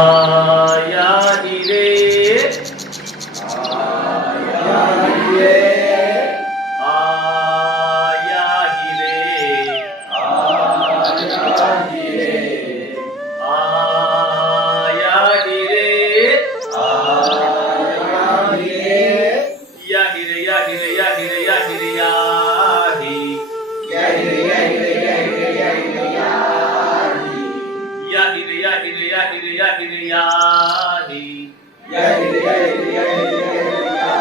आया हिरे आया हिरे आया हिरे आया हिरे आया हिरे आया हिरे या हिरे या हिरे या हिरे या हिरे या हि या हिरे या हिरे या हिरे या हिरे या हिरे या हिरे या हिरे या हिरे या हि या हिरे या हिरे या हिरे या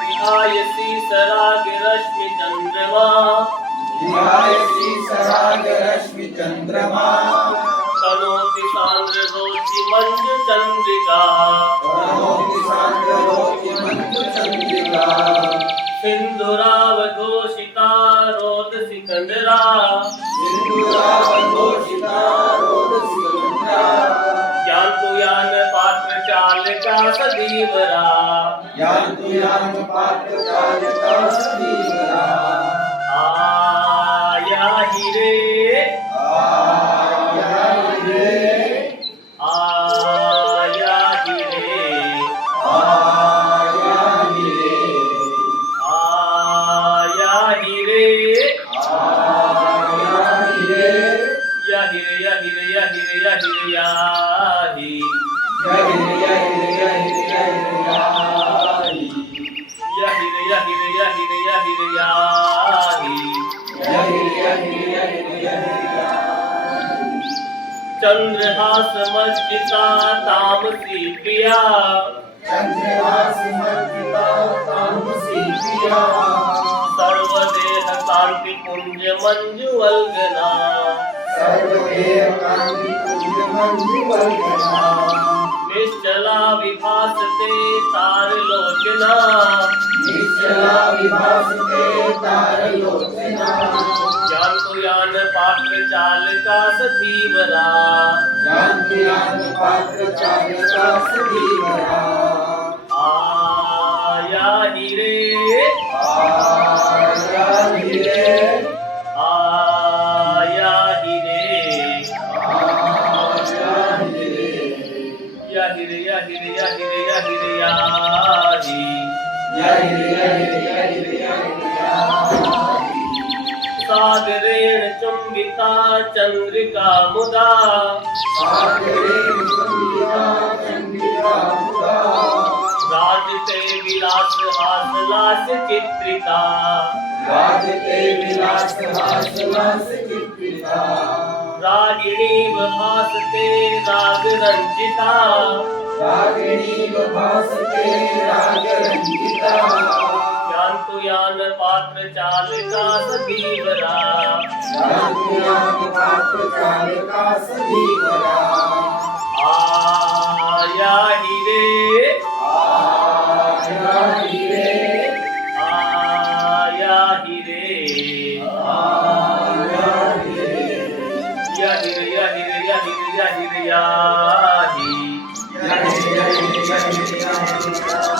विहायसी सराग रश्मि चंद्रमा विहायसी सराग रश्मि चंद्रमा तनोति सांद्र रोचि मंजु चंद्रिका करोति सांद्र रोचि मंजु चंद्रिका सिंधुरावघोषिता रोदसी कंदरा सिंधुरावघोषिता रोदसी कंदरा ज्ञान तुयान पात्र चालका सदीवरा यान पात्र चालका सदीवरा आया हिरे आया हिरे आया हिरे आया हिरे आया हिरे आया हिरे या हिरे या हिरे या हिरे या हिरे या हि या हिरे या हिरे या हिरे या हिरे या हिरे या हिरे या हिरे या हिरे या हि या हिरे या हिरे या हिरे या हिरे चंद्रहास मज्जिता तामसी प्रिया चंद्रहास मज्जिता तामसी प्रिया सर्वदेह कांति पुंज मंजु वल्गना सर्वदेह कांति पुंज मंजु वल्गना निश्चला विभासते तारलोचना निश्चला विभासते तारलोचना ज्ञान तुयान पात्र चालका सधीवरा यान पात्र चालका सदीवरा आया हिरे आया हिरे आया हिरे आया हिरे या हिरे या हिरे या हिरे या हिरे या हि या हिरे या हिरे या हिरे या हिरे सागरेण चुंबिता चंद्रिका मुदा सागरेण चंद्रिका चंद्रिका मुदा राजते विलास हासलास चित्रिका राजते विलास हासलास चित्रिता रागिणी भासते राग रंजिता रागिणी भासते राग रंजिता ज्ञान तुयान पात्र चालिका सदीवरा यान पात्र चालका सदीवरा आया हिरे आया हिरे आया हिरे आया हिरे या हिरे या हिरे या हिरे या हिरे या हि या हिरे या हिरे या हिरे या हिरे